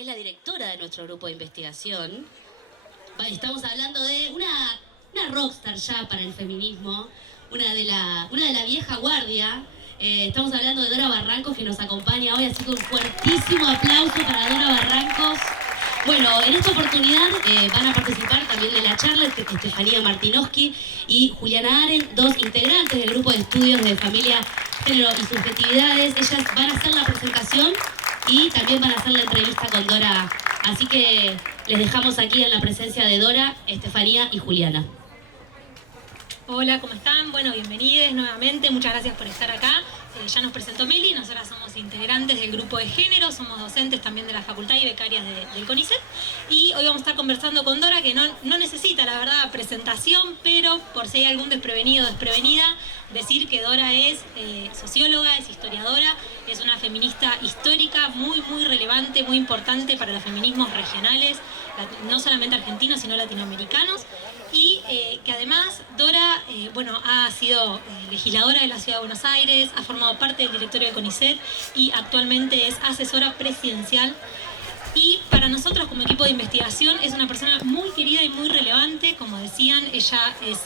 es la directora de nuestro grupo de investigación. Estamos hablando de una rockstar ya para el feminismo, una de la vieja guardia. Estamos hablando de Dora Barrancos, que nos acompaña hoy, así que un fuertísimo aplauso para Dora Barrancos. Bueno, en esta oportunidad van a participar también de la charla Estefanía Martinoski y Juliana Aren, dos integrantes del grupo de estudios de familia, género y subjetividades. Ellas van a hacer la presentación y también van a hacer la entrevista con Dora. Así que les dejamos aquí en la presencia de Dora, Estefanía y Juliana. Hola, ¿cómo están? Bueno, bienvenidos nuevamente, muchas gracias por estar acá. Ya nos presentó Meli, nosotras somos integrantes del grupo de género, somos docentes también de la facultad y becarias del CONICET. Y hoy vamos a estar conversando con Dora, que no necesita, la verdad, presentación, pero por si hay algún desprevenido o desprevenida, decir que Dora es socióloga, es historiadora, es una feminista histórica muy relevante, muy importante para los feminismos regionales, no solamente argentinos, sino latinoamericanos. Y que además Dora ha sido legisladora de la Ciudad de Buenos Aires, ha formado parte del directorio del CONICET y actualmente es asesora presidencial. Y para nosotros como equipo de investigación es una persona muy querida y muy relevante. Como decían, ella es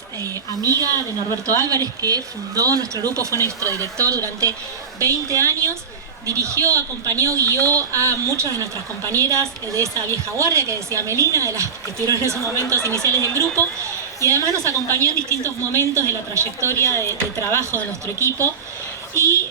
amiga de Norberto Álvarez, que fundó nuestro grupo, fue nuestro director durante 20 años. Dirigió, acompañó, guió a muchas de nuestras compañeras de esa vieja guardia que decía Melina, de las que estuvieron en esos momentos iniciales del grupo, y además nos acompañó en distintos momentos de la trayectoria de trabajo de nuestro equipo. Y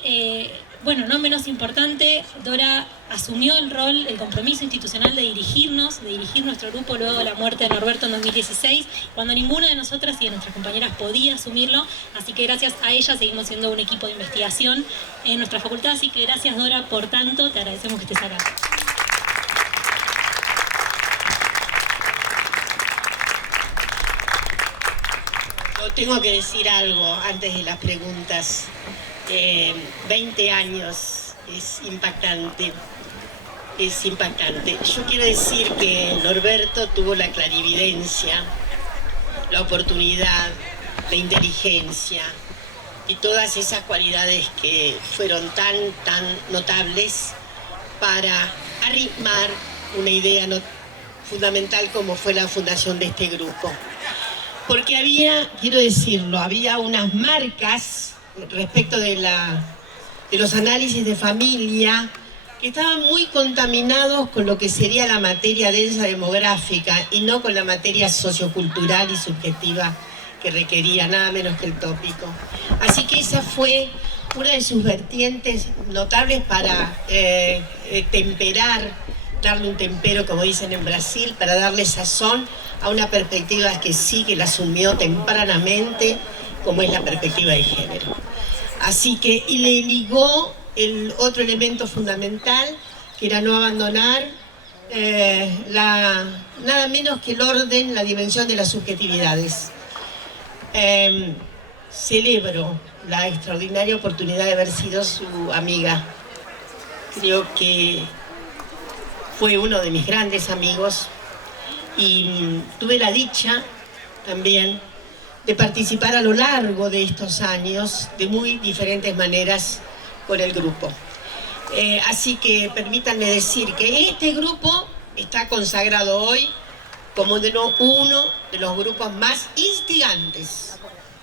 no menos importante, Dora asumió el compromiso institucional de dirigir nuestro grupo luego de la muerte de Norberto en 2016, cuando ninguna de nosotras y de nuestras compañeras podía asumirlo, así que gracias a ella seguimos siendo un equipo de investigación en nuestra facultad, así que gracias Dora por tanto, te agradecemos que estés acá. Tengo que decir algo antes de las preguntas. 20 años es impactante. Yo quiero decir que Norberto tuvo la clarividencia, la oportunidad, la inteligencia y todas esas cualidades que fueron tan notables para arrimar una idea fundamental como fue la fundación de este grupo. Porque había unas marcas respecto de los análisis de familia que estaban muy contaminados con lo que sería la materia densa demográfica y no con la materia sociocultural y subjetiva que requería nada menos que el tópico. Así que esa fue una de sus vertientes notables para darle un tempero, como dicen en Brasil, para darle sazón a una perspectiva que la asumió tempranamente, como es la perspectiva de género. Así que, y le ligó el otro elemento fundamental, que era no abandonar nada menos que el orden, la dimensión de las subjetividades. Celebro la extraordinaria oportunidad de haber sido su amiga. Creo que fue uno de mis grandes amigos y tuve la dicha también de participar a lo largo de estos años de muy diferentes maneras con el grupo. Así que permítanme decir que este grupo está consagrado hoy como uno de los grupos más instigantes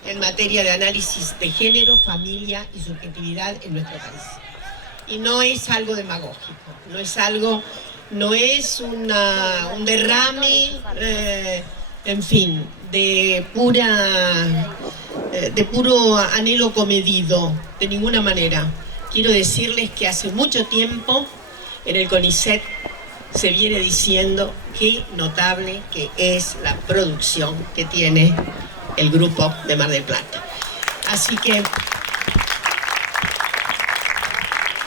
en materia de análisis de género, familia y subjetividad en nuestro país. Y no es algo demagógico, no es un derrame, de puro anhelo comedido, de ninguna manera. Quiero decirles que hace mucho tiempo en el CONICET se viene diciendo qué notable que es la producción que tiene el grupo de Mar del Plata. Así que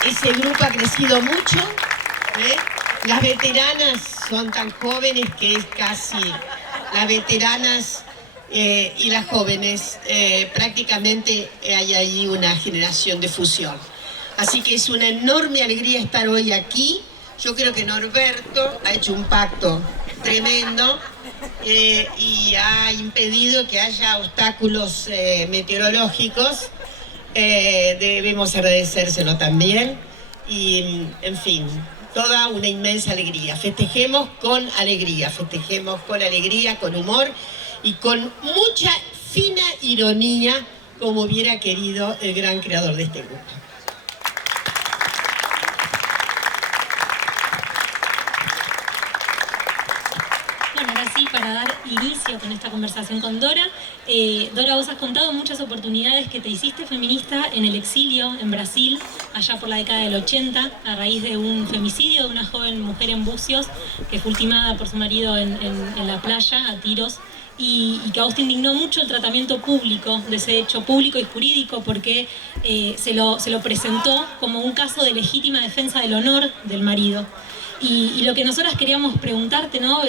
ese grupo ha crecido mucho, Las veteranas son tan jóvenes que es casi las veteranas y las jóvenes, prácticamente hay ahí una generación de fusión. Así que es una enorme alegría estar hoy aquí. Yo creo que Norberto ha hecho un pacto tremendo y ha impedido que haya obstáculos meteorológicos. Debemos agradecérselo también. Y, en fin, toda una inmensa alegría. Festejemos con alegría, con humor y con mucha fina ironía, como hubiera querido el gran creador de este grupo. Bueno, ahora sí, para dar inicio con esta conversación con Dora. Dora, vos has contado muchas oportunidades que te hiciste feminista en el exilio, en Brasil, allá por la década del 80, a raíz de un femicidio de una joven mujer en Bucios, que fue ultimada por su marido en la playa, a tiros, y que a vos te indignó mucho el tratamiento público de ese hecho, público y jurídico, porque se lo presentó como un caso de legítima defensa del honor del marido. Y lo que nosotras queríamos preguntarte, ¿no?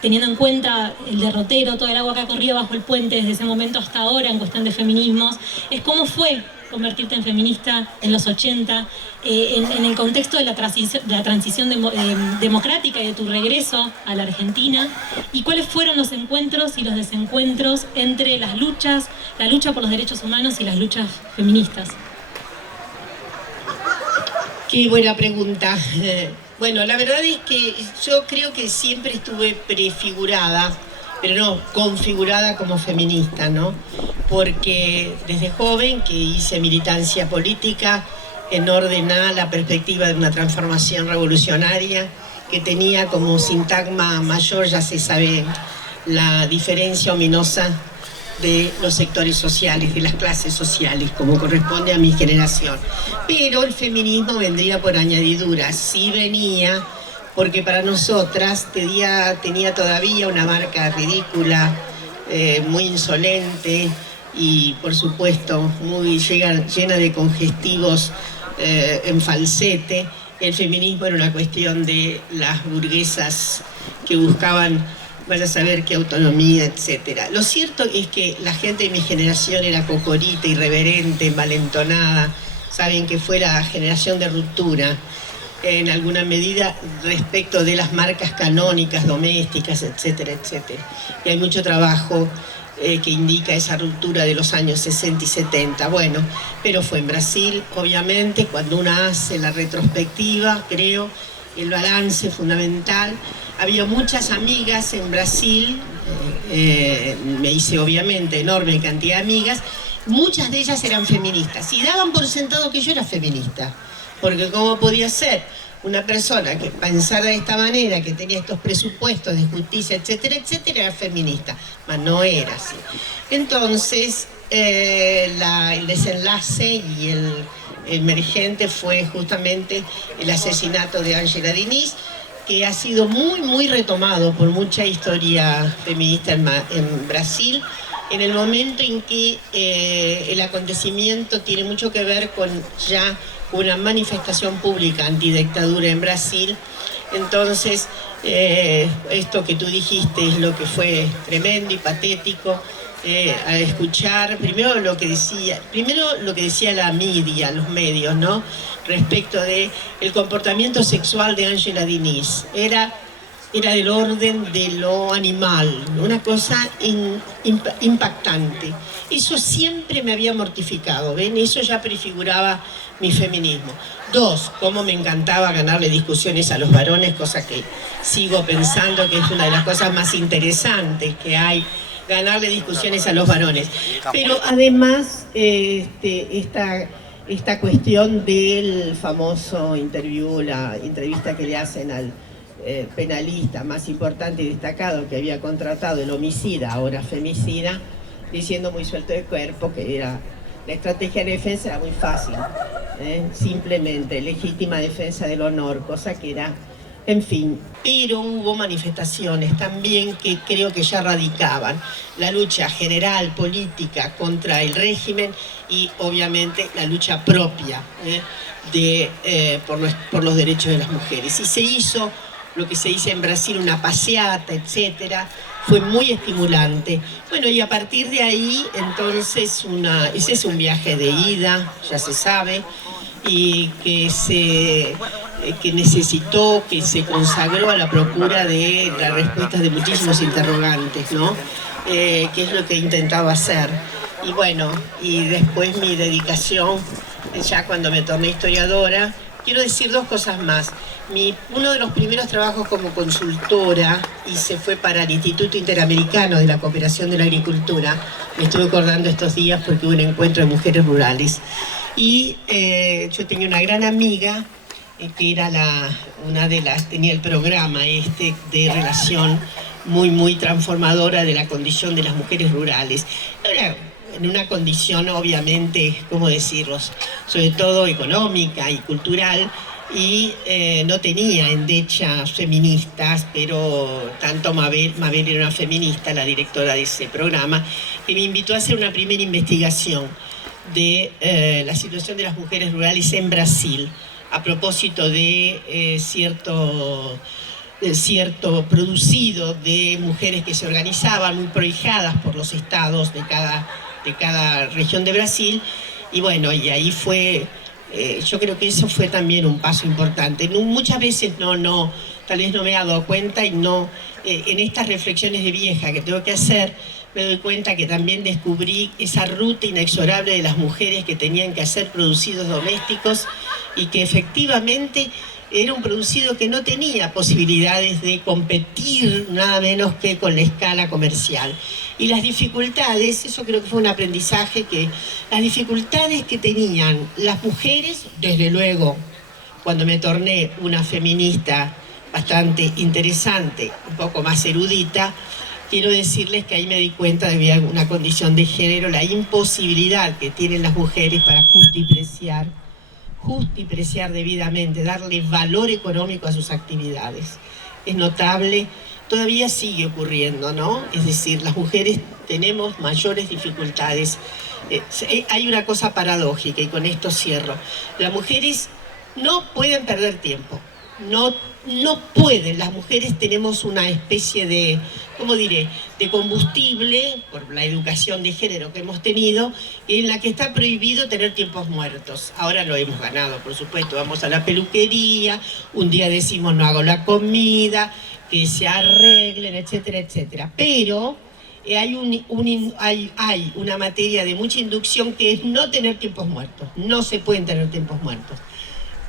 Teniendo en cuenta el derrotero, toda el agua que ha corrido bajo el puente desde ese momento hasta ahora en cuestión de feminismos, es cómo fue convertirte en feminista en los 80, en el contexto de la transición democrática y de tu regreso a la Argentina, y cuáles fueron los encuentros y los desencuentros entre las luchas, la lucha por los derechos humanos y las luchas feministas. Qué buena pregunta. Bueno, la verdad es que yo creo que siempre estuve prefigurada, pero no configurada como feminista, ¿no? Porque desde joven que hice militancia política en orden a la perspectiva de una transformación revolucionaria que tenía como sintagma mayor, ya se sabe, la diferencia ominosa de los sectores sociales, de las clases sociales, como corresponde a mi generación. Pero el feminismo vendría por añadidura, sí venía, porque para nosotras tenía todavía una marca ridícula, muy insolente y por supuesto muy llena de congestivos en falsete. El feminismo era una cuestión de las burguesas que buscaban, vaya a saber qué autonomía, etcétera. Lo cierto es que la gente de mi generación era cocorita, irreverente, envalentonada. Saben que fue la generación de ruptura en alguna medida respecto de las marcas canónicas, domésticas, etcétera, etcétera. Y hay mucho trabajo que indica esa ruptura de los años 60 y 70. Bueno, pero fue en Brasil, obviamente, cuando uno hace la retrospectiva, creo, el balance fundamental. Había muchas amigas en Brasil, me hice obviamente enorme cantidad de amigas, muchas de ellas eran feministas y daban por sentado que yo era feminista, porque ¿cómo podía ser una persona que pensara de esta manera, que tenía estos presupuestos de justicia, etcétera, etcétera, era feminista? Mas no era así. Entonces, el desenlace y el emergente fue justamente el asesinato de Ángela Diniz, que ha sido muy retomado por mucha historia feminista en Brasil, en el momento en que el acontecimiento tiene mucho que ver con ya una manifestación pública antidictadura en Brasil. Entonces, esto que tú dijiste es lo que fue tremendo y patético, a escuchar primero lo que decía la media, los medios, ¿no? Respecto de el comportamiento sexual de Ángela Diniz. Era del orden de lo animal, una cosa impactante. Eso siempre me había mortificado, ¿ven? Eso ya prefiguraba mi feminismo. 2, cómo me encantaba ganarle discusiones a los varones, cosa que sigo pensando que es una de las cosas más interesantes que hay, ganarle discusiones a los varones. Pero además, esta cuestión del famoso la entrevista que le hacen al penalista más importante y destacado que había contratado, el homicida, ahora femicida, diciendo muy suelto de cuerpo que era la estrategia de defensa era muy fácil, simplemente legítima defensa del honor, cosa que era, en fin. Pero hubo manifestaciones también que creo que ya radicaban la lucha general política contra el régimen y obviamente la lucha propia por los derechos de las mujeres. Y se hizo lo que se dice en Brasil una paseata, etcétera, fue muy estimulante. Bueno, y a partir de ahí, entonces, ese es un viaje de ida, ya se sabe, y que necesitó, que se consagró a la procura de las respuestas de muchísimos interrogantes, ¿no? Que es lo que intentaba hacer. Y bueno, y después mi dedicación, ya cuando me torné historiadora, quiero decir dos cosas más. Uno de los primeros trabajos como consultora fue para el Instituto Interamericano de la Cooperación de la Agricultura. Me estuve acordando estos días porque hubo un encuentro de mujeres rurales. Y yo tenía una gran amiga que era tenía el programa de relación muy transformadora de la condición de las mujeres rurales. Era en una condición obviamente, ¿cómo decirlo?, sobre todo económica y cultural, y no tenía endechas feministas, pero tanto Mabel era una feminista, la directora de ese programa, que me invitó a hacer una primera investigación de la situación de las mujeres rurales en Brasil, a propósito de cierto producido de mujeres que se organizaban, muy prohijadas por los estados de cada región de Brasil. Y bueno, y ahí fue, yo creo que eso fue también un paso importante. Muchas veces tal vez no me he dado cuenta, y en estas reflexiones de vieja que tengo que hacer, me doy cuenta que también descubrí esa ruta inexorable de las mujeres que tenían que hacer producidos domésticos, y que efectivamente era un producido que no tenía posibilidades de competir nada menos que con la escala comercial. Y las dificultades, eso creo que fue un aprendizaje, que las dificultades que tenían las mujeres, desde luego, cuando me torné una feminista bastante interesante, un poco más erudita, quiero decirles que ahí me di cuenta de que había una condición de género, la imposibilidad que tienen las mujeres para justipreciar debidamente, darle valor económico a sus actividades. Es notable, todavía sigue ocurriendo, ¿no? Es decir, las mujeres tenemos mayores dificultades. Hay una cosa paradójica, y con esto cierro. Las mujeres no pueden perder tiempo, no pueden. Las mujeres tenemos una especie de, ¿cómo diré?, de combustible, por la educación de género que hemos tenido, en la que está prohibido tener tiempos muertos. Ahora lo hemos ganado, por supuesto. Vamos a la peluquería, un día decimos no hago la comida, que se arreglen, etcétera, etcétera. Pero hay una materia de mucha inducción, que es no tener tiempos muertos. No se pueden tener tiempos muertos.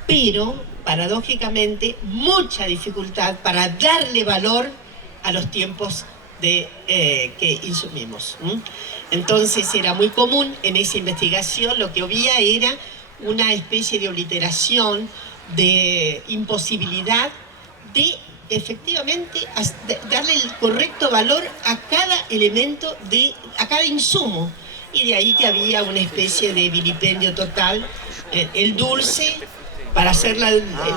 Pero, paradójicamente, mucha dificultad para darle valor a los tiempos que insumimos. Entonces era muy común en esa investigación, lo que había era una especie de obliteración, de imposibilidad de efectivamente darle el correcto valor a cada elemento, a cada insumo. Y de ahí que había una especie de vilipendio total. El dulce, para hacerla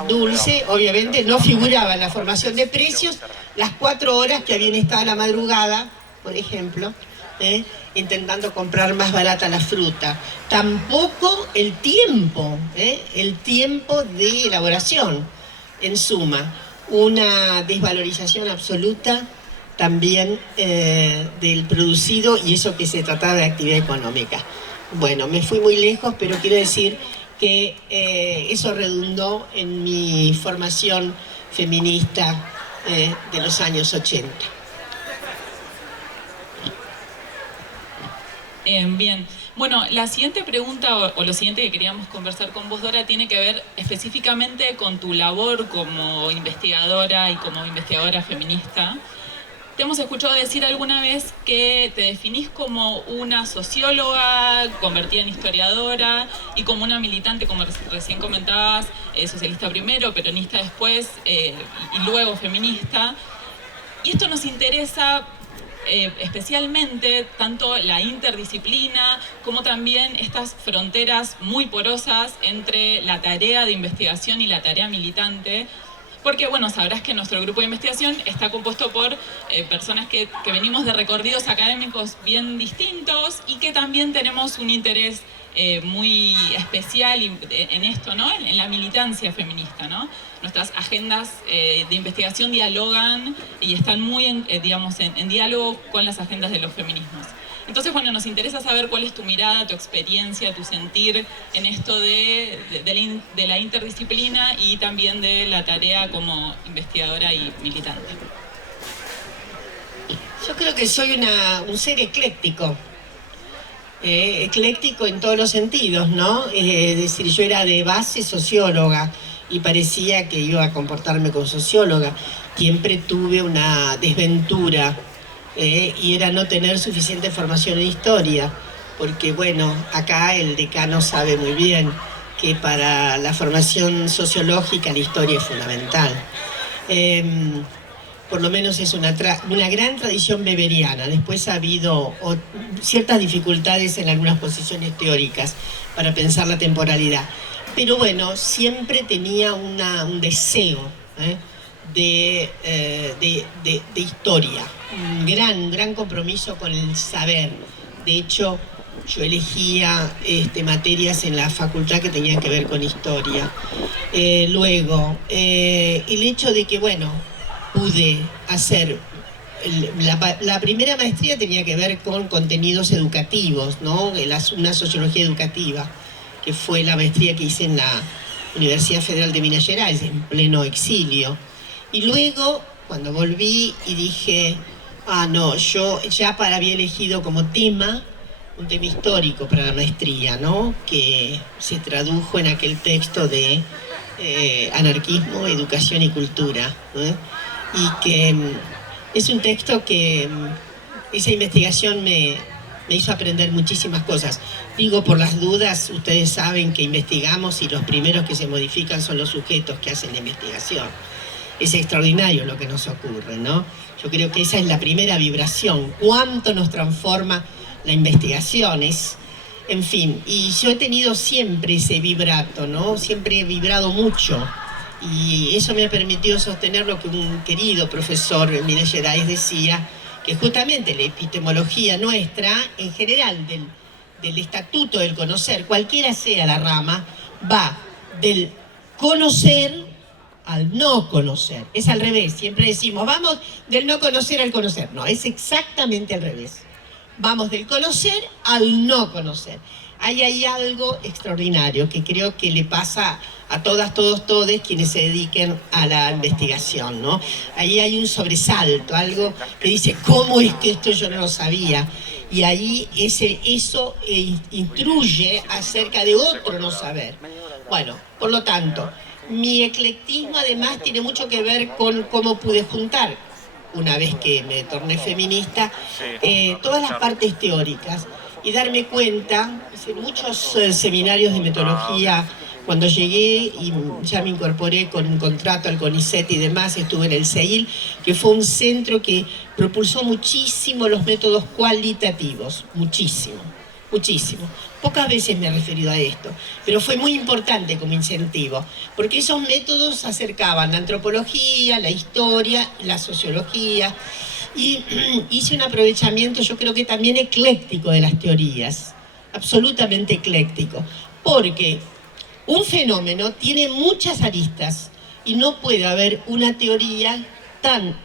dulce, obviamente no figuraba en la formación de precios las 4 horas que habían estado a la madrugada, por ejemplo, intentando comprar más barata la fruta. Tampoco el tiempo de elaboración. En suma, una desvalorización absoluta también del producido, y eso que se trataba de actividad económica. Bueno, me fui muy lejos, pero quiero decir que eso redundó en mi formación feminista de los años 80. Bien. Bueno, la siguiente pregunta, o lo siguiente que queríamos conversar con vos, Dora, tiene que ver específicamente con tu labor como investigadora y como investigadora feminista. Te hemos escuchado decir alguna vez que te definís como una socióloga convertida en historiadora y como una militante, como recién comentabas, socialista primero, peronista después y luego feminista. Y esto nos interesa especialmente tanto la interdisciplina como también estas fronteras muy porosas entre la tarea de investigación y la tarea militante. Porque, bueno, sabrás que nuestro grupo de investigación está compuesto por personas que venimos de recorridos académicos bien distintos y que también tenemos un interés muy especial en esto, ¿no? En la militancia feminista, ¿no? Nuestras agendas de investigación dialogan y están muy, en diálogo con las agendas de los feminismos. Entonces, bueno, nos interesa saber cuál es tu mirada, tu experiencia, tu sentir en esto de la interdisciplina y también de la tarea como investigadora y militante. Yo creo que soy un ser ecléctico. ecléctico en todos los sentidos, ¿no? Es decir, yo era de base socióloga y parecía que iba a comportarme como socióloga. Siempre tuve una desventura y era no tener suficiente formación en historia, porque bueno, acá el decano sabe muy bien que para la formación sociológica la historia es fundamental. Por lo menos es una gran tradición weberiana. Después ha habido ciertas dificultades en algunas posiciones teóricas para pensar la temporalidad. Pero bueno, siempre tenía un deseo de historia, un gran compromiso con el saber. De hecho, yo elegía materias en la facultad que tenían que ver con historia. Luego, el hecho de que, bueno, pude hacer, la primera maestría tenía que ver con contenidos educativos, ¿no? Una sociología educativa, que fue la maestría que hice en la Universidad Federal de Minas Gerais, en pleno exilio. Y luego, cuando volví y dije, no, yo ya había elegido como tema un tema histórico para la maestría, ¿no? Que se tradujo en aquel texto de Anarquismo, Educación y Cultura, y que es un texto que esa investigación me hizo aprender muchísimas cosas. Digo, por las dudas, ustedes saben que investigamos y los primeros que se modifican son los sujetos que hacen la investigación. Es extraordinario lo que nos ocurre, ¿no? Yo creo que esa es la primera vibración. ¿Cuánto nos transforma la investigación? En fin, y yo he tenido siempre ese vibrato, ¿no? Siempre he vibrado mucho. Y eso me ha permitido sostener lo que un querido profesor en Minas Gerais decía, que justamente la epistemología nuestra, en general, del estatuto del conocer, cualquiera sea la rama, va del conocer al no conocer. Es al revés, siempre decimos, vamos del no conocer al conocer. No, es exactamente al revés. Vamos del conocer al no conocer. Ahí hay algo extraordinario que creo que le pasa a todas, todos, todes quienes se dediquen a la investigación, ¿no? Ahí hay un sobresalto, algo que dice, ¿cómo es que esto yo no lo sabía? Y ahí eso instruye acerca de otro no saber. Bueno, por lo tanto, mi eclectismo además tiene mucho que ver con cómo pude juntar, una vez que me torné feminista, todas las partes teóricas y darme cuenta, hice muchos seminarios de metodología. Cuando llegué y ya me incorporé con un contrato al CONICET y demás, estuve en el CEIL, que fue un centro que propulsó muchísimo los métodos cualitativos, muchísimo. Pocas veces me he referido a esto, pero fue muy importante como incentivo, porque esos métodos acercaban la antropología, la historia, la sociología, y hice un aprovechamiento, yo creo que también ecléctico de las teorías, absolutamente ecléctico, porque un fenómeno tiene muchas aristas y no puede haber una teoría tan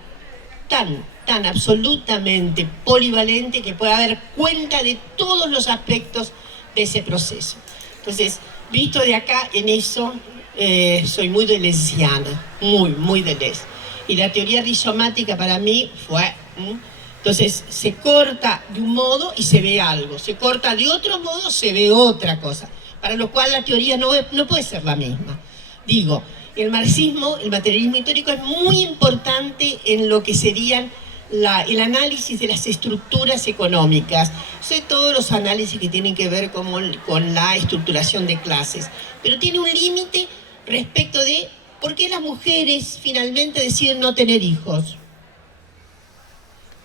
absolutamente polivalente que pueda dar cuenta de todos los aspectos de ese proceso. Entonces, visto de acá, en eso soy muy deleuziana, muy Deleuze. Y la teoría rizomática para mí fue... Entonces, se corta de un modo y se ve algo, se corta de otro modo, se ve otra cosa, para lo cual la teoría no puede ser la misma. Digo, el marxismo, el materialismo histórico es muy importante en lo que serían el análisis de las estructuras económicas, sobre todo los análisis que tienen que ver con la estructuración de clases, pero tiene un límite respecto de por qué las mujeres finalmente deciden no tener hijos.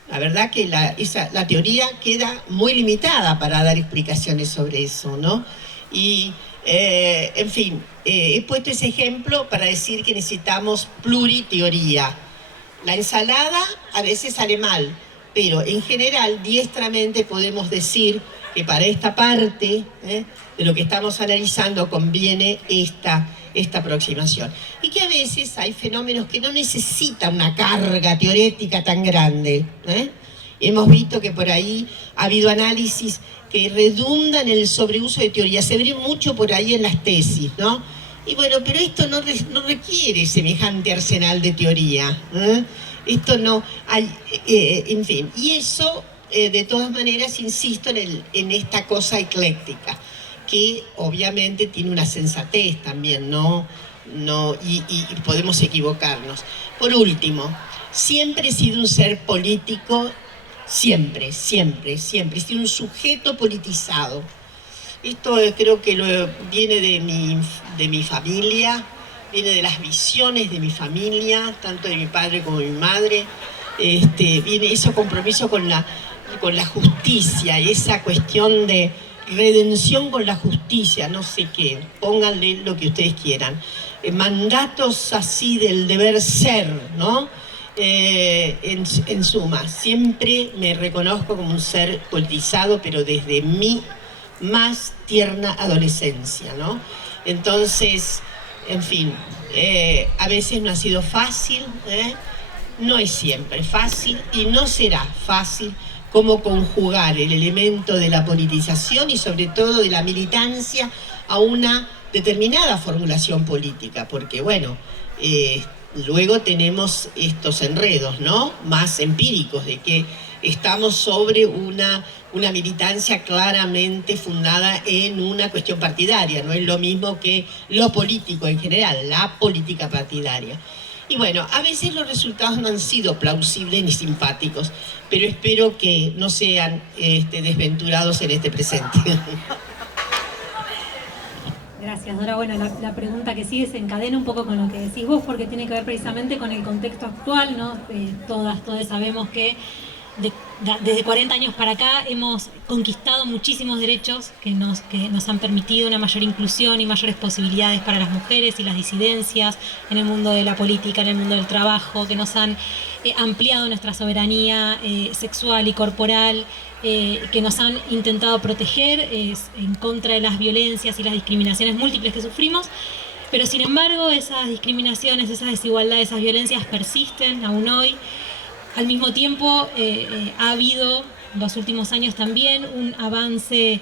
La verdad que la teoría queda muy limitada para dar explicaciones sobre eso, ¿no? Y, en fin, he puesto ese ejemplo para decir que necesitamos pluriteoría. La ensalada a veces sale mal, pero en general, diestramente podemos decir que para esta parte de lo que estamos analizando conviene esta aproximación. Y que a veces hay fenómenos que no necesitan una carga teorética tan grande. Hemos visto que por ahí ha habido análisis que redundan en el sobreuso de teoría. Se ve mucho por ahí en las tesis, ¿no? Y bueno, pero esto no requiere semejante arsenal de teoría. Esto no hay, en fin. Y eso de todas maneras insisto en esta cosa ecléctica, que obviamente tiene una sensatez también, y podemos equivocarnos. Por último, siempre he sido un ser político, siempre, he sido un sujeto politizado. Esto creo que viene de mi familia, viene de las visiones de mi familia, tanto de mi padre como de mi madre. Viene ese compromiso con la justicia y esa cuestión de redención con la justicia, no sé qué, pónganle lo que ustedes quieran. Mandatos así del deber ser, ¿no? En suma, siempre me reconozco como un ser politizado, pero desde mi más tierna adolescencia, ¿no? Entonces, en fin, a veces no ha sido fácil, no es siempre fácil y no será fácil cómo conjugar el elemento de la politización y sobre todo de la militancia a una determinada formulación política, porque bueno, luego tenemos estos enredos, ¿no? Más empíricos, de que estamos sobre una militancia claramente fundada en una cuestión partidaria, no es lo mismo que lo político en general, la política partidaria. Y bueno, a veces los resultados no han sido plausibles ni simpáticos, pero espero que no sean desventurados en este presente. Gracias, Dora. Bueno, la pregunta que sigue se encadena un poco con lo que decís vos, porque tiene que ver precisamente con el contexto actual, ¿no? Todas sabemos que desde 40 años para acá hemos conquistado muchísimos derechos que nos han permitido una mayor inclusión y mayores posibilidades para las mujeres y las disidencias en el mundo de la política, en el mundo del trabajo, que nos han ampliado nuestra soberanía sexual y corporal, que nos han intentado proteger en contra de las violencias y las discriminaciones múltiples que sufrimos. Pero sin embargo, esas discriminaciones, esas desigualdades, esas violencias persisten aún hoy. Al mismo tiempo, ha habido en los últimos años también un avance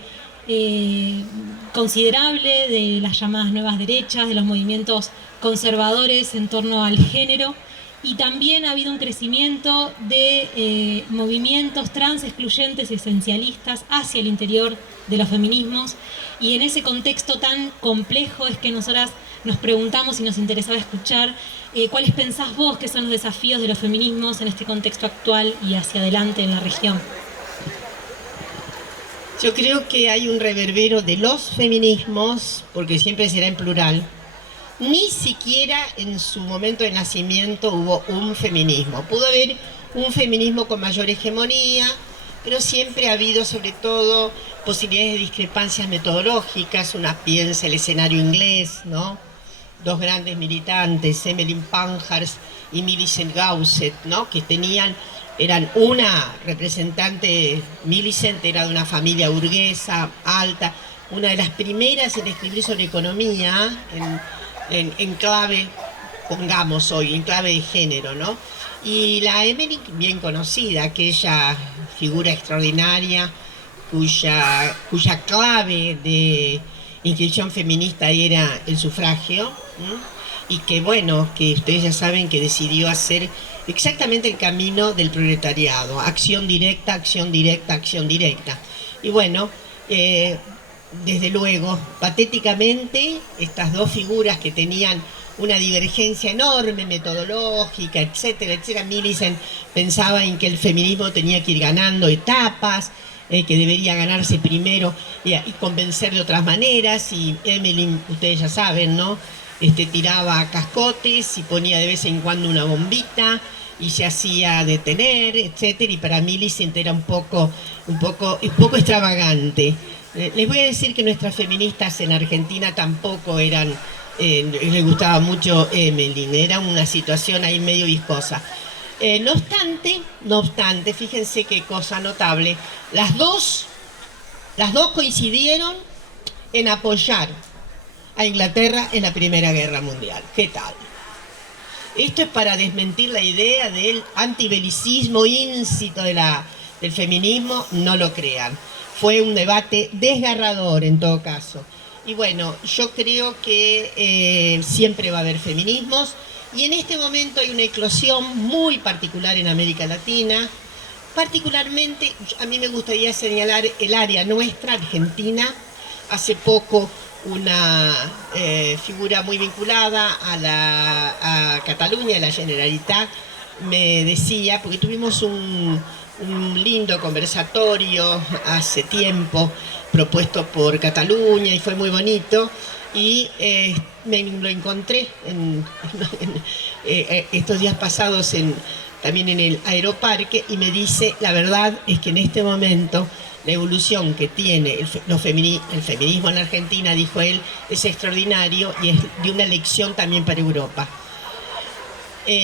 considerable de las llamadas nuevas derechas, de los movimientos conservadores en torno al género, y también ha habido un crecimiento de movimientos trans excluyentes y esencialistas hacia el interior de los feminismos, y en ese contexto tan complejo es que nosotras nos preguntamos y nos interesaba escuchar ¿cuáles pensás vos que son los desafíos de los feminismos en este contexto actual y hacia adelante en la región? Yo creo que hay un reverbero de los feminismos, porque siempre será en plural. Ni siquiera en su momento de nacimiento hubo un feminismo. Pudo haber un feminismo con mayor hegemonía, pero siempre ha habido sobre todo posibilidades de discrepancias metodológicas. Una piensa el escenario inglés, ¿no? Dos grandes militantes, Emmeline Pankhurst y Millicent Gauset, ¿no? Que eran una representante, Millicent era de una familia burguesa, alta, una de las primeras en escribir sobre economía, en clave, pongamos hoy, en clave de género, ¿no? Y la Emmeline, bien conocida, aquella figura extraordinaria, cuya clave de inscripción feminista era el sufragio, y que bueno, que ustedes ya saben que decidió hacer exactamente el camino del proletariado, acción directa, acción directa, acción directa. Y bueno, desde luego, patéticamente, estas dos figuras que tenían una divergencia enorme, metodológica, etcétera, etcétera. Millicent pensaba en que el feminismo tenía que ir ganando etapas, que debería ganarse primero y convencer de otras maneras, y Emmeline, ustedes ya saben, ¿no? Tiraba cascotes y ponía de vez en cuando una bombita y se hacía detener, etcétera, y para Millicent era un poco extravagante. Les voy a decir que nuestras feministas en Argentina tampoco eran, les gustaba mucho Emmeline, era una situación ahí medio viscosa. No obstante, fíjense qué cosa notable, las dos coincidieron en apoyar a Inglaterra en la Primera Guerra Mundial. ¿Qué tal? Esto es para desmentir la idea del antibelicismo íncito del feminismo, no lo crean. Fue un debate desgarrador en todo caso. Y bueno, yo creo que siempre va a haber feminismos, y en este momento hay una eclosión muy particular en América Latina, particularmente a mí me gustaría señalar el área nuestra, Argentina. Hace poco una figura muy vinculada a Cataluña, a la Generalitat, me decía, porque tuvimos un lindo conversatorio hace tiempo propuesto por Cataluña y fue muy bonito, y me lo encontré estos días pasados también en el Aeroparque, y me dice, la verdad es que en este momento la evolución que tiene el feminismo en la Argentina, dijo él, es extraordinario y es de una lección también para Europa.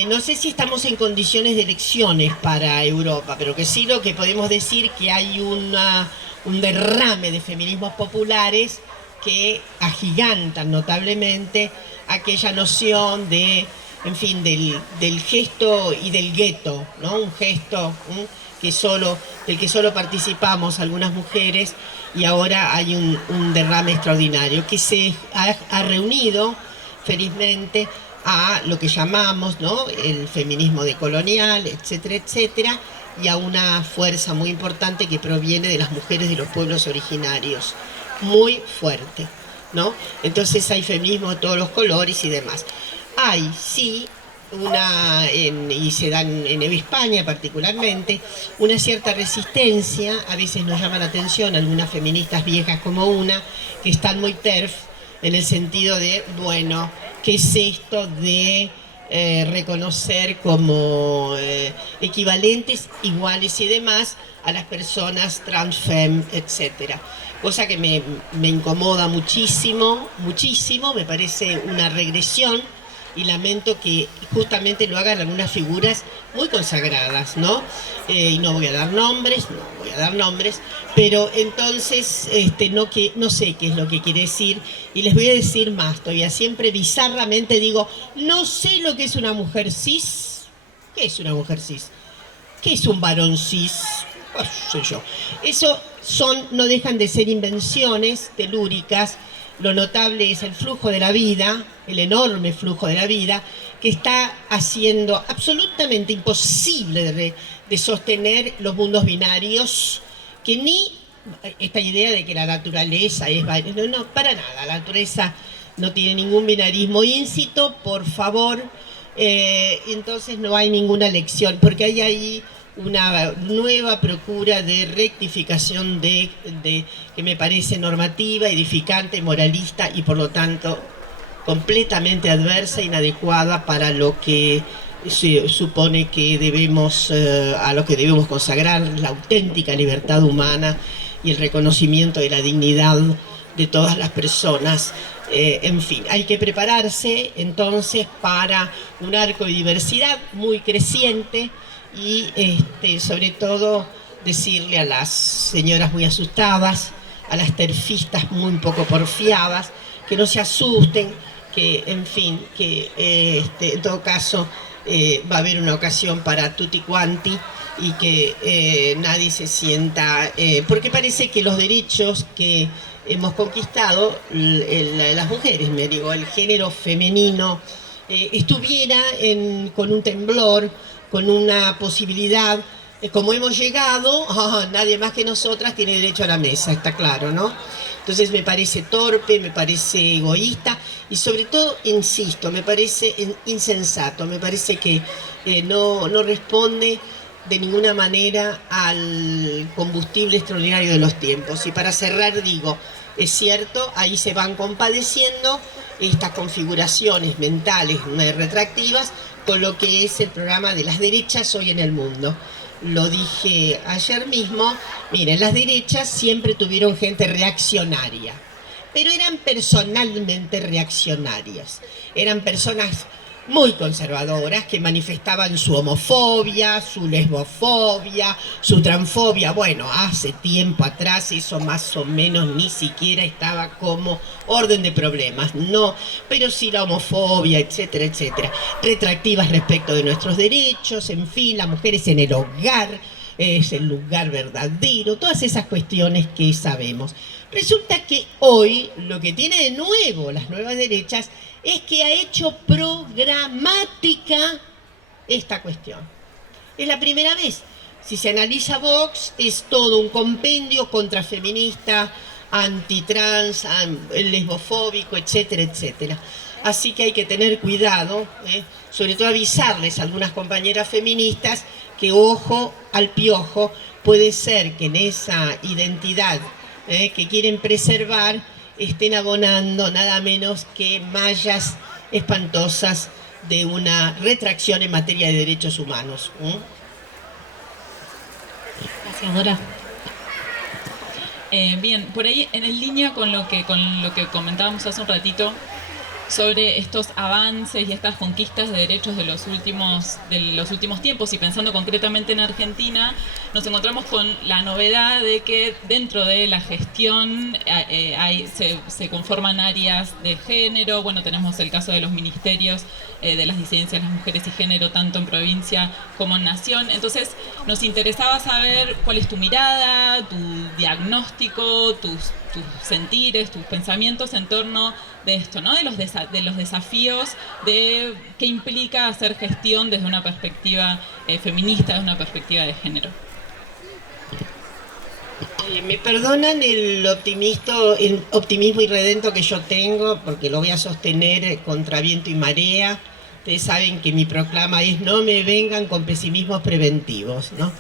No sé si estamos en condiciones de elecciones para Europa, pero que sí lo que podemos decir que hay un derrame de feminismos populares que agigantan notablemente aquella noción de, en fin, del gesto y del gueto, ¿no? Un gesto del que solo participamos algunas mujeres, y ahora hay un derrame extraordinario que se ha reunido felizmente a lo que llamamos, ¿no?, el feminismo decolonial, etcétera, etcétera, y a una fuerza muy importante que proviene de las mujeres de los pueblos originarios, muy fuerte, ¿no? Entonces hay feminismo de todos los colores y demás. Hay, sí, y se dan en España particularmente, una cierta resistencia. A veces nos llama la atención algunas feministas viejas como una, que están muy TERF, en el sentido de, bueno, ¿qué es esto de reconocer como equivalentes, iguales y demás a las personas transfem, etcétera? Cosa que me incomoda muchísimo, muchísimo, me parece una regresión, y lamento que justamente lo hagan algunas figuras muy consagradas, ¿no? Y no voy a dar nombres, pero entonces no sé qué es lo que quiere decir, y les voy a decir más todavía. Siempre bizarramente digo, no sé lo que es una mujer cis. ¿Qué es una mujer cis? ¿Qué es un varón cis? Oh, soy yo. Eso no dejan de ser invenciones telúricas. Lo notable es el flujo de la vida, el enorme flujo de la vida, que está haciendo absolutamente imposible de sostener los mundos binarios, que ni esta idea de que la naturaleza es... No, para nada, la naturaleza no tiene ningún binarismo íncito, por favor. Entonces no hay ninguna lección, porque hay ahí una nueva procura de rectificación que me parece normativa, edificante, moralista, y por lo tanto completamente adversa, inadecuada para lo que se supone que a lo que debemos consagrar, la auténtica libertad humana y el reconocimiento de la dignidad de todas las personas. En fin, hay que prepararse entonces para un arco de diversidad muy creciente, y sobre todo decirle a las señoras muy asustadas, a las terfistas muy poco porfiadas, que no se asusten, que en fin, que en todo caso va a haber una ocasión para tutti quanti, y que nadie se sienta, porque parece que los derechos que hemos conquistado, las mujeres, el género femenino, estuviera con un temblor, con una posibilidad, como hemos llegado, nadie más que nosotras tiene derecho a la mesa, está claro, ¿no? Entonces me parece torpe, me parece egoísta, y sobre todo, insisto, me parece insensato, me parece que no responde de ninguna manera al combustible extraordinario de los tiempos. Y para cerrar digo, es cierto, ahí se van compadeciendo estas configuraciones mentales retractivas con lo que es el programa de las derechas hoy en el mundo. Lo dije ayer mismo, miren, las derechas siempre tuvieron gente reaccionaria, pero eran personalmente reaccionarias, eran personas muy conservadoras que manifestaban su homofobia, su lesbofobia, su transfobia. Bueno, hace tiempo atrás eso más o menos ni siquiera estaba como orden de problemas, no, pero sí la homofobia, etcétera, etcétera. Retractivas respecto de nuestros derechos, en fin, las mujeres en el hogar, es el lugar verdadero, todas esas cuestiones que sabemos. Resulta que hoy lo que tiene de nuevo las nuevas derechas es que ha hecho programática esta cuestión. Es la primera vez, Si se analiza Vox, es todo un compendio contrafeminista, antitrans, lesbofóbico, etcétera, etcétera. Así que hay que tener cuidado, sobre todo avisarles a algunas compañeras feministas que ojo al piojo, puede ser que en esa identidad que quieren preservar estén abonando nada menos que mallas espantosas de una retracción en materia de derechos humanos. Gracias, Dora. Bien, por ahí en línea con lo que comentábamos hace un ratito sobre estos avances y estas conquistas de derechos de los últimos tiempos, y pensando concretamente en Argentina, nos encontramos con la novedad de que dentro de la gestión se conforman áreas de género. Bueno, tenemos el caso de los ministerios de las disidencias, las mujeres y género, tanto en provincia como en nación. Entonces, nos interesaba saber cuál es tu mirada, tu diagnóstico, tus sentires, tus pensamientos en torno de esto, ¿no? De los desafíos de qué implica hacer gestión desde una perspectiva feminista, desde una perspectiva de género. Me perdonan el optimismo irredento que yo tengo, porque lo voy a sostener contra viento y marea. Ustedes saben que mi proclama es: no me vengan con pesimismos preventivos, ¿no?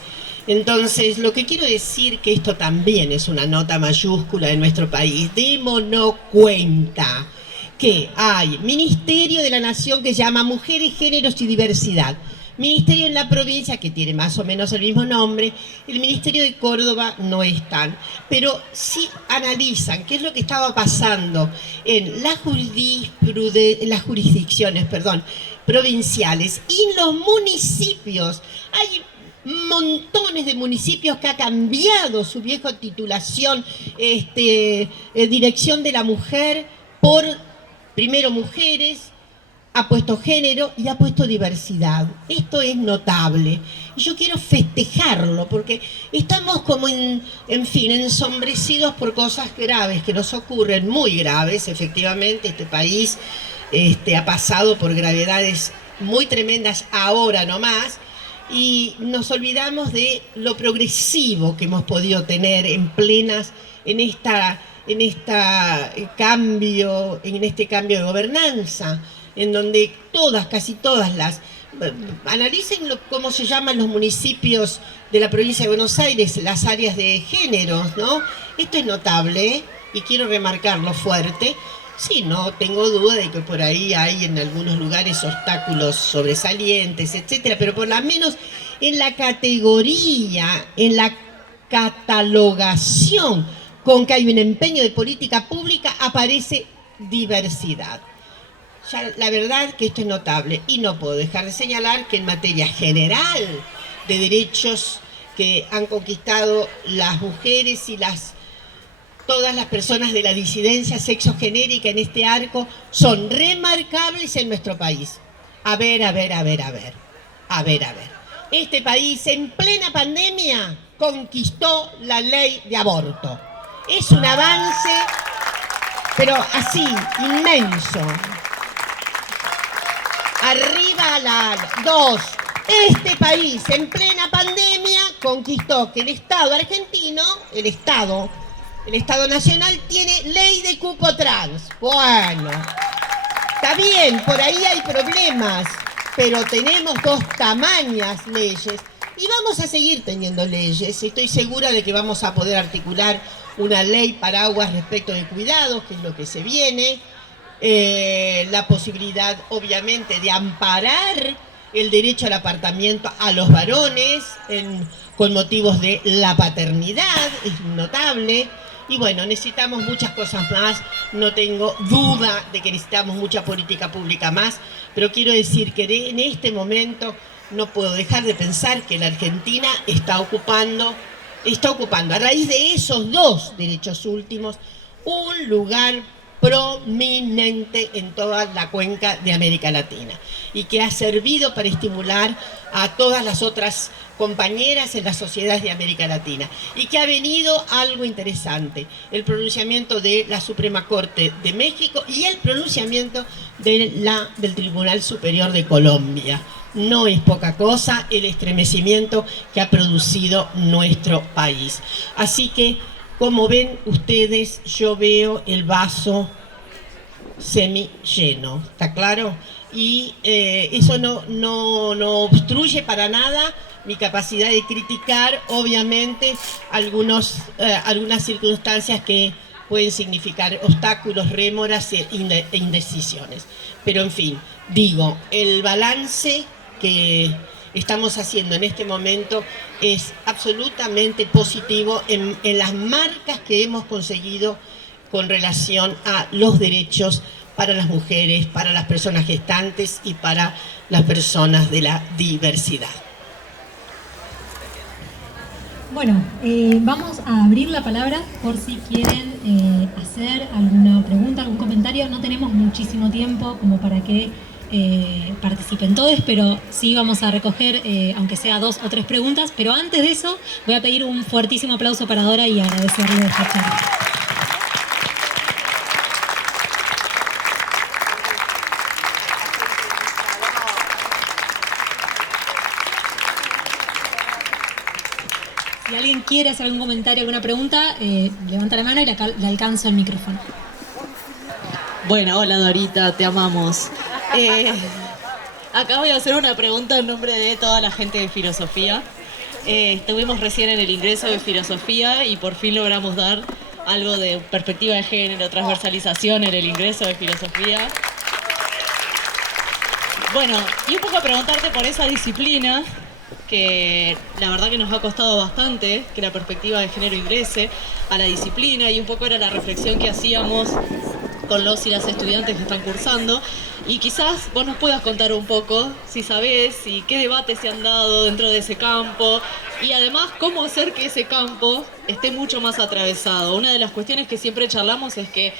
Entonces, lo que quiero decir, que esto también es una nota mayúscula de nuestro país. Démonos cuenta que hay Ministerio de la Nación que se llama Mujeres, Géneros y Diversidad. Ministerio en la provincia que tiene más o menos el mismo nombre. El Ministerio de Córdoba no están. Pero sí analizan qué es lo que estaba pasando en las jurisdicciones provinciales y en los municipios. Hay montones de municipios que ha cambiado su vieja titulación, dirección de la mujer, por primero mujeres, ha puesto género y ha puesto diversidad. Esto es notable y yo quiero festejarlo porque estamos como ensombrecidos por cosas graves que nos ocurren, muy graves. Efectivamente, este país ha pasado por gravedades muy tremendas ahora nomás, y nos olvidamos de lo progresivo que hemos podido tener en este cambio de gobernanza, en donde casi todas analicen cómo se llaman los municipios de la provincia de Buenos Aires, las áreas de género, ¿no? Esto es notable, y quiero remarcarlo fuerte. Sí, no tengo duda de que por ahí hay en algunos lugares obstáculos sobresalientes, etcétera, pero por lo menos en la categoría, en la catalogación con que hay un empeño de política pública, aparece diversidad. Ya, la verdad que esto es notable, y no puedo dejar de señalar que en materia general de derechos que han conquistado las mujeres y todas las personas de la disidencia sexogenérica en este arco son remarcables en nuestro país. A ver. Este país en plena pandemia conquistó la ley de aborto. Es un avance, pero así, inmenso. Arriba este país en plena pandemia conquistó que el Estado argentino, el Estado Nacional, tiene ley de cupo trans. Bueno, está bien, por ahí hay problemas, pero tenemos dos tamañas leyes y vamos a seguir teniendo leyes. Estoy segura de que vamos a poder articular una ley paraguas respecto de cuidados, que es lo que se viene. La posibilidad, obviamente, de amparar el derecho al apartamiento a los varones con motivos de la paternidad, es notable. Y bueno, necesitamos muchas cosas más, no tengo duda de que necesitamos mucha política pública más, pero quiero decir que en este momento no puedo dejar de pensar que la Argentina está ocupando a raíz de esos dos derechos últimos un lugar prominente en toda la cuenca de América Latina y que ha servido para estimular a todas las otras compañeras en las sociedades de América Latina, y que ha venido algo interesante, el pronunciamiento de la Suprema Corte de México y el pronunciamiento del Tribunal Superior de Colombia. No es poca cosa el estremecimiento que ha producido nuestro país. Así que, como ven ustedes, yo veo el vaso semi lleno, ¿está claro? Y eso no obstruye para nada mi capacidad de criticar, obviamente, algunas circunstancias que pueden significar obstáculos, rémoras e indecisiones. Pero, en fin, digo, el balance que estamos haciendo en este momento es absolutamente positivo en las marcas que hemos conseguido con relación a los derechos para las mujeres, para las personas gestantes y para las personas de la diversidad. Bueno, vamos a abrir la palabra por si quieren hacer alguna pregunta, algún comentario. No tenemos muchísimo tiempo como para que participen todos, pero sí vamos a recoger, aunque sea 2 o 3 preguntas. Pero antes de eso, voy a pedir un fuertísimo aplauso para Dora y agradecerle esta charla. Si alguien quiere hacer algún comentario, alguna pregunta, levanta la mano y le alcanzo el micrófono. Bueno, hola Dorita, te amamos. Acá voy a hacer una pregunta en nombre de toda la gente de filosofía. Estuvimos recién en el ingreso de filosofía y por fin logramos dar algo de perspectiva de género, transversalización en el ingreso de filosofía. Bueno, y un poco a preguntarte por esa disciplina, que la verdad que nos ha costado bastante que la perspectiva de género ingrese a la disciplina, y un poco era la reflexión que hacíamos con los y las estudiantes que están cursando. Y quizás vos nos puedas contar un poco, si sabés, y qué debates se han dado dentro de ese campo, y además cómo hacer que ese campo esté mucho más atravesado. Una de las cuestiones que siempre charlamos es que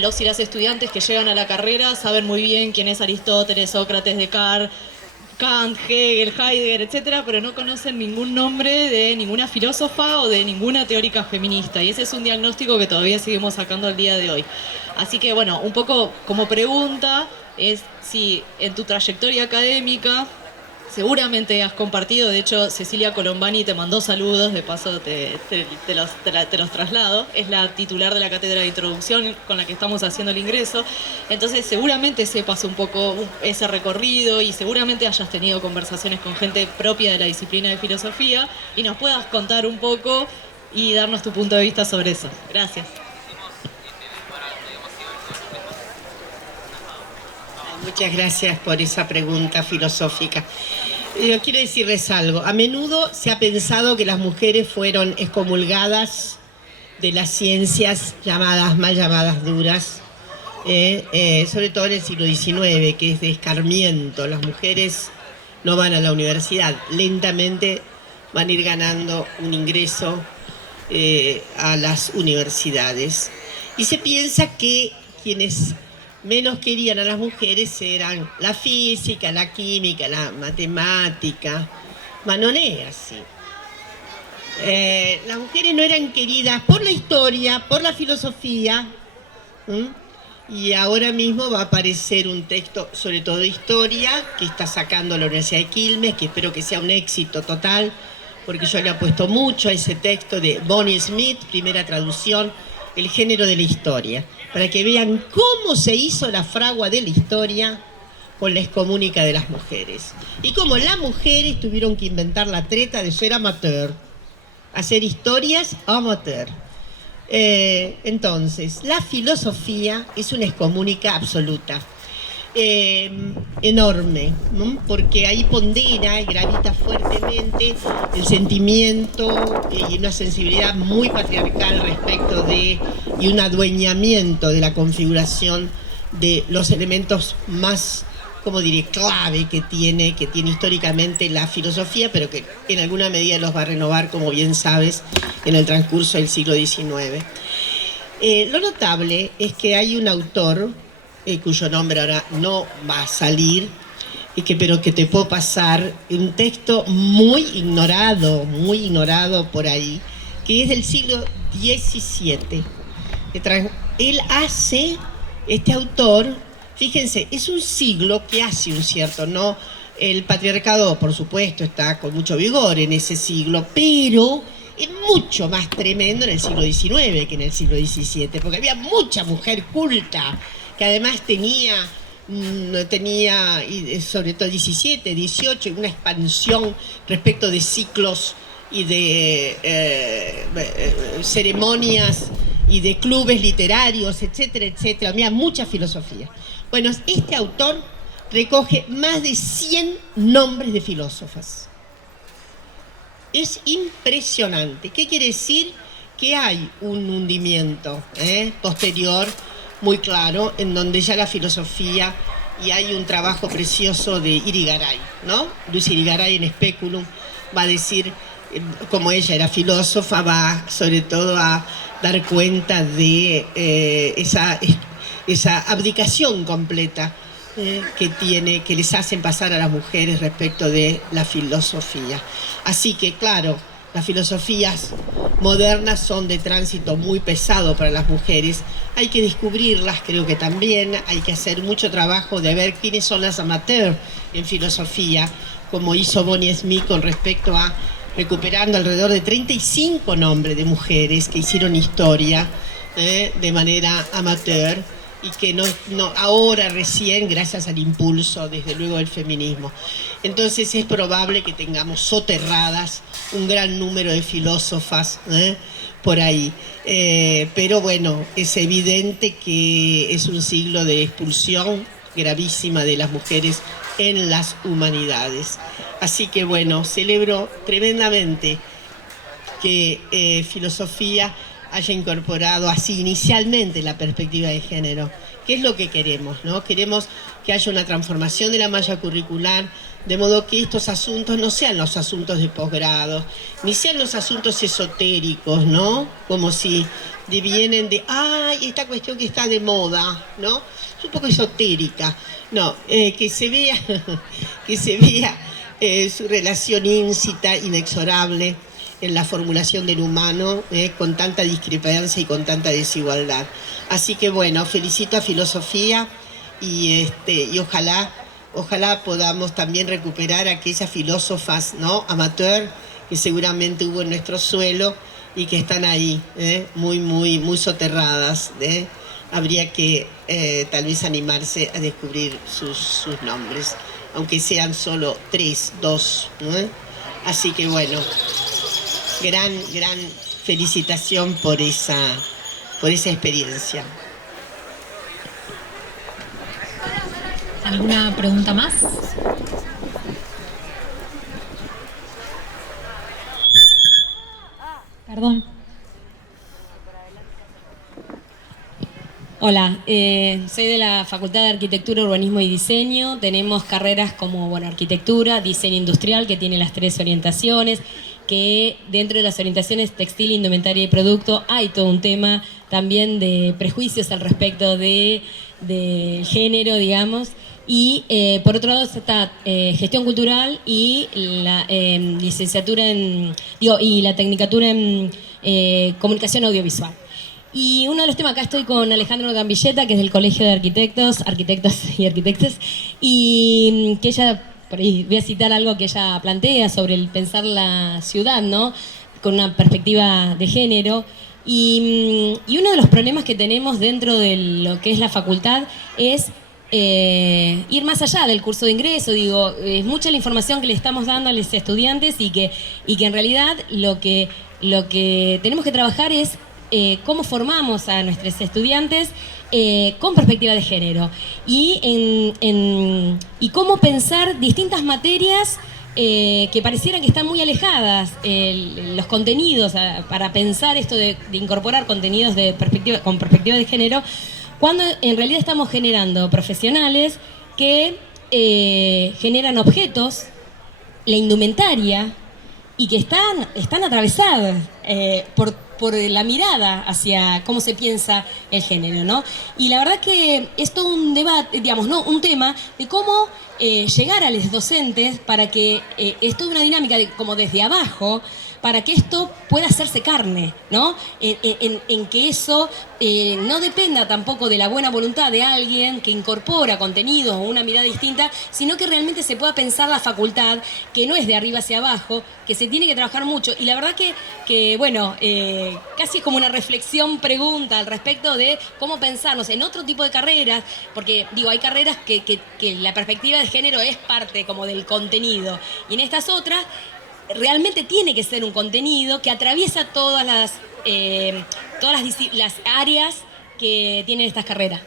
los y las estudiantes que llegan a la carrera saben muy bien quién es Aristóteles, Sócrates, Descartes, Kant, Hegel, Heidegger, etcétera, pero no conocen ningún nombre de ninguna filósofa o de ninguna teórica feminista, y ese es un diagnóstico que todavía seguimos sacando al día de hoy. Así que bueno, un poco como pregunta es si en tu trayectoria académica seguramente has compartido, de hecho Cecilia Colombani te mandó saludos, de paso te los traslado, es la titular de la cátedra de introducción con la que estamos haciendo el ingreso, entonces seguramente sepas un poco ese recorrido y seguramente hayas tenido conversaciones con gente propia de la disciplina de filosofía y nos puedas contar un poco y darnos tu punto de vista sobre eso. Gracias. Muchas gracias por esa pregunta filosófica. Yo quiero decirles algo. A menudo se ha pensado que las mujeres fueron excomulgadas de las ciencias mal llamadas duras, sobre todo en el siglo XIX, que es de escarmiento. Las mujeres no van a la universidad, lentamente van a ir ganando un ingreso a las universidades. Y se piensa que quienes menos querían a las mujeres eran la física, la química, la matemática. No es así. Las mujeres no eran queridas por la historia, por la filosofía. Y ahora mismo va a aparecer un texto, sobre todo de historia, que está sacando la Universidad de Quilmes, que espero que sea un éxito total, porque yo le apuesto mucho a ese texto de Bonnie Smith, primera traducción, El género de la historia, para que vean cómo se hizo la fragua de la historia con la excomúnica de las mujeres. Y cómo las mujeres tuvieron que inventar la treta de ser amateur, hacer historias amateur. Entonces, la filosofía es una excomúnica absoluta, enorme, ¿no? Porque ahí pondera y gravita fuertemente el sentimiento y una sensibilidad muy patriarcal respecto de, y un adueñamiento de la configuración de los elementos más, como diré, clave que tiene históricamente la filosofía, pero que en alguna medida los va a renovar, como bien sabes, en el transcurso del siglo XIX. Lo notable es que hay un autor, cuyo nombre ahora no va a salir, pero que te puedo pasar, un texto muy ignorado por ahí, que es del siglo XVII. Él hace, este autor, fíjense, es un siglo que hace un cierto, ¿no? El patriarcado, por supuesto, está con mucho vigor en ese siglo, pero es mucho más tremendo en el siglo XIX que en el siglo XVII, porque había mucha mujer culta, que además tenía sobre todo 17, 18, una expansión respecto de ciclos y de ceremonias y de clubes literarios, etcétera, etcétera. Había mucha filosofía. Bueno, este autor recoge más de 100 nombres de filósofas. Es impresionante. ¿Qué quiere decir? Que hay un hundimiento posterior muy claro, en donde ya la filosofía, y hay un trabajo precioso de Irigaray, ¿no? Luis Irigaray en Speculum va a decir, como ella era filósofa, va sobre todo a dar cuenta de esa abdicación completa que les hacen pasar a las mujeres respecto de la filosofía. Así que, claro, las filosofías modernas son de tránsito muy pesado para las mujeres. Hay que descubrirlas, creo que también. Hay que hacer mucho trabajo de ver quiénes son las amateurs en filosofía, como hizo Bonnie Smith con respecto a recuperando alrededor de 35 nombres de mujeres que hicieron historia de manera amateur, y que no ahora recién, gracias al impulso, desde luego, del feminismo. Entonces es probable que tengamos soterradas un gran número de filósofas por ahí. Pero bueno, es evidente que es un siglo de expulsión gravísima de las mujeres en las humanidades. Así que bueno, celebro tremendamente que filosofía haya incorporado así inicialmente la perspectiva de género. ¿Qué es lo que queremos, no? Queremos que haya una transformación de la malla curricular, de modo que estos asuntos no sean los asuntos de posgrado, ni sean los asuntos esotéricos, ¿no? Como si vienen de, ¡ay, esta cuestión que está de moda!, ¿no? Es un poco esotérica. No, que se vea, su relación íncita, inexorable, en la formulación del humano, con tanta discrepancia y con tanta desigualdad. Así que bueno, felicito a filosofía y ojalá podamos también recuperar aquellas filósofas, ¿no?, amateur, que seguramente hubo en nuestro suelo y que están ahí, muy soterradas. Habría que tal vez animarse a descubrir sus nombres, aunque sean solo 3, 2, ¿no? Así que bueno, gran felicitación por esa experiencia. ¿Alguna pregunta más? Perdón. Hola, soy de la Facultad de Arquitectura, Urbanismo y Diseño. Tenemos carreras como arquitectura, diseño industrial, que tiene las 3 orientaciones, que dentro de las orientaciones textil, indumentaria y producto hay todo un tema también de prejuicios al respecto del género, digamos. Y por otro lado está gestión cultural y la licenciatura y la tecnicatura en comunicación audiovisual. Y uno de los temas, acá estoy con Alejandro Gambilleta, que es del Colegio de Arquitectos y Arquitectas, y que ella, por ahí voy a citar algo que ella plantea sobre el pensar la ciudad, ¿no?, con una perspectiva de género. Y uno de los problemas que tenemos dentro de lo que es la facultad es ir más allá del curso de ingreso. Digo, es mucha la información que le estamos dando a los estudiantes y que en realidad lo que tenemos que trabajar es cómo formamos a nuestros estudiantes con perspectiva de género y cómo pensar distintas materias que parecieran que están muy alejadas, los contenidos, para pensar esto de incorporar contenidos con perspectiva de género, cuando en realidad estamos generando profesionales que generan objetos, la indumentaria, y que están atravesadas por la mirada hacia cómo se piensa el género, ¿no? Y la verdad que es todo un debate, digamos, ¿no? Un tema de cómo llegar a los docentes para que es toda una dinámica como desde abajo, para que esto pueda hacerse carne, ¿no? En que eso no dependa tampoco de la buena voluntad de alguien que incorpora contenidos o una mirada distinta, sino que realmente se pueda pensar la facultad, que no es de arriba hacia abajo, que se tiene que trabajar mucho. Y la verdad que bueno, casi es como una reflexión, pregunta al respecto de cómo pensarnos en otro tipo de carreras, porque digo, hay carreras que la perspectiva de género es parte como del contenido, y en estas otras realmente tiene que ser un contenido que atraviesa todas las áreas que tienen estas carreras.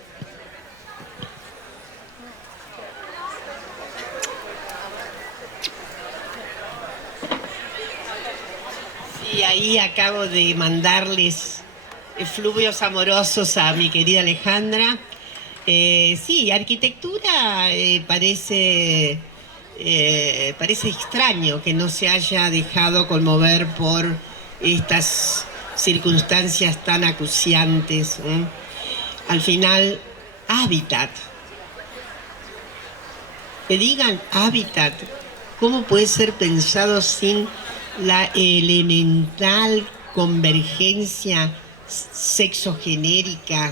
Y ahí acabo de mandarles efluvios amorosos a mi querida Alejandra. Sí, arquitectura parece extraño que no se haya dejado conmover por estas circunstancias tan acuciantes. Al final, hábitat. Que digan hábitat, ¿cómo puede ser pensado sin la elemental convergencia sexogenérica?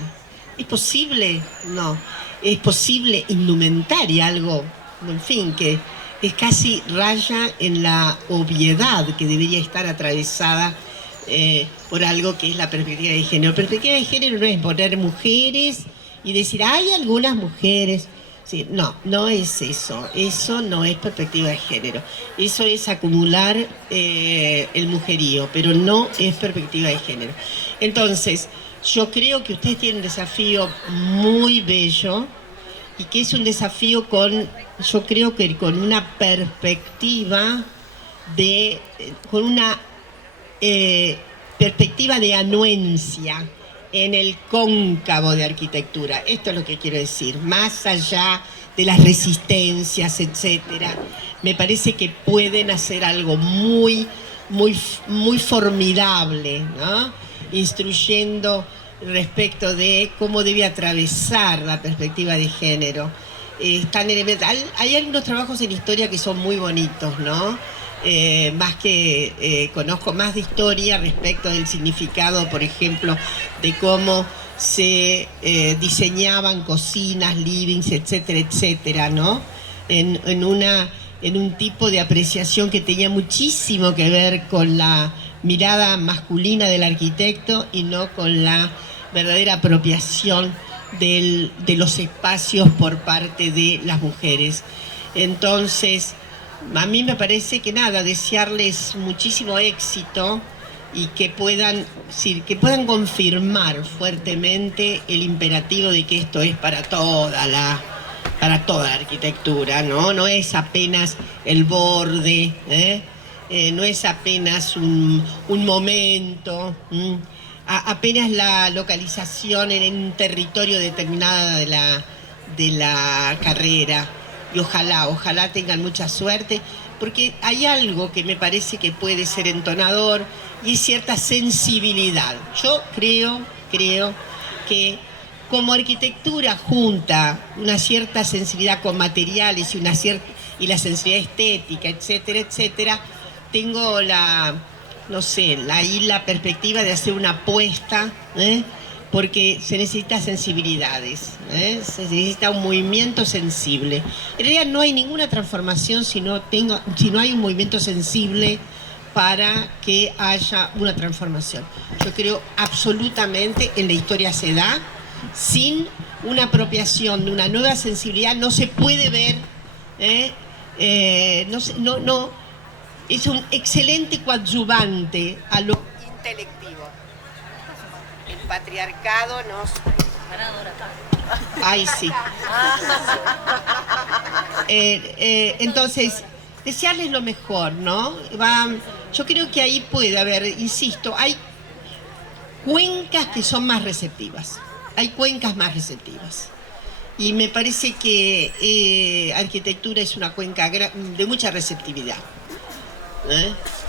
¿Es posible? No. ¿Es posible indumentaria, algo, en fin, que es casi raya en la obviedad que debería estar atravesada por algo que es la perspectiva de género? Perspectiva de género no es poner mujeres y decir, hay algunas mujeres. Sí, no es eso. Eso no es perspectiva de género. Eso es acumular el mujerío, pero no es perspectiva de género. Entonces, yo creo que ustedes tienen un desafío muy bello y que es un desafío yo creo que con una perspectiva con una perspectiva de anuencia en el cóncavo de arquitectura. Esto es lo que quiero decir, más allá de las resistencias, etcétera. Me parece que pueden hacer algo muy, muy, muy formidable, ¿no? Instruyendo respecto de cómo debe atravesar la perspectiva de género. Tan elemental. Hay algunos trabajos en historia que son muy bonitos, ¿no? Más que conozco más de historia respecto del significado, por ejemplo, de cómo se diseñaban cocinas, livings, etcétera, etcétera, ¿no? En un tipo de apreciación que tenía muchísimo que ver con la mirada masculina del arquitecto y no con la verdadera apropiación de los espacios por parte de las mujeres. Entonces, a mí me parece que desearles muchísimo éxito y que puedan confirmar fuertemente el imperativo de que esto es para toda la arquitectura, ¿no? No es apenas el borde, no es apenas un momento, apenas la localización en un territorio determinado de la carrera. Y ojalá tengan mucha suerte, porque hay algo que me parece que puede ser entonador y es cierta sensibilidad. Yo creo que como arquitectura junta una cierta sensibilidad con materiales y la sensibilidad estética, etcétera, etcétera, tengo la perspectiva de hacer una apuesta, porque se necesita sensibilidades, se necesita un movimiento sensible. En realidad no hay ninguna transformación si no hay un movimiento sensible para que haya una transformación. Yo creo absolutamente en la historia se da, sin una apropiación de una nueva sensibilidad no se puede ver, es un excelente coadyuvante a lo intelectivo. El patriarcado nos... Ay, sí. Entonces, desearles lo mejor, ¿no? Yo creo que ahí puede haber, insisto, hay cuencas que son más receptivas. Hay cuencas más receptivas. Y me parece que arquitectura es una cuenca de mucha receptividad.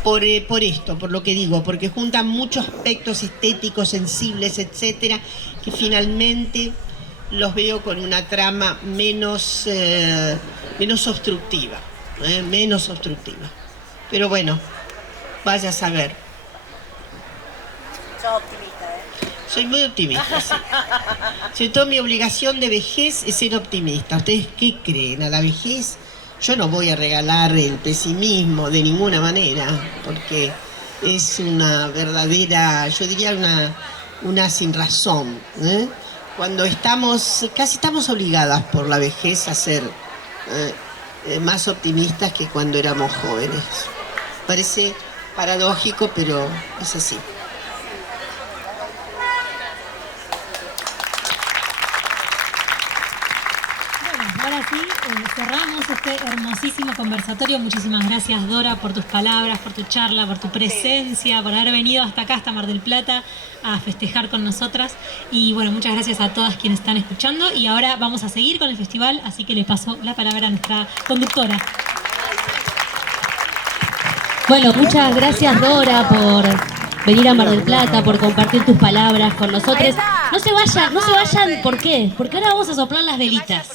Por esto, por lo que digo, porque juntan muchos aspectos estéticos, sensibles, etcétera, que finalmente los veo con una trama menos obstructiva, menos obstructiva. Pero bueno, vaya a saber. Sos optimista, ¿eh? Soy muy optimista, sí. Sobre todo mi obligación de vejez es ser optimista. ¿Ustedes qué creen? ¿A la vejez? Yo no voy a regalar el pesimismo de ninguna manera, porque es una verdadera, yo diría una sin razón, cuando casi estamos obligadas por la vejez a ser más optimistas que cuando éramos jóvenes. Parece paradójico, pero es así. Ahora sí, cerramos este hermosísimo conversatorio. Muchísimas gracias, Dora, por tus palabras, por tu charla, por tu presencia, por haber venido hasta acá, hasta Mar del Plata, a festejar con nosotras. Y bueno, muchas gracias a todas quienes están escuchando. Y ahora vamos a seguir con el festival, así que le paso la palabra a nuestra conductora. Bueno, muchas gracias, Dora, por venir a Mar del Plata, por compartir tus palabras con nosotros. No se vayan, ¿por qué? Porque ahora vamos a soplar las velitas.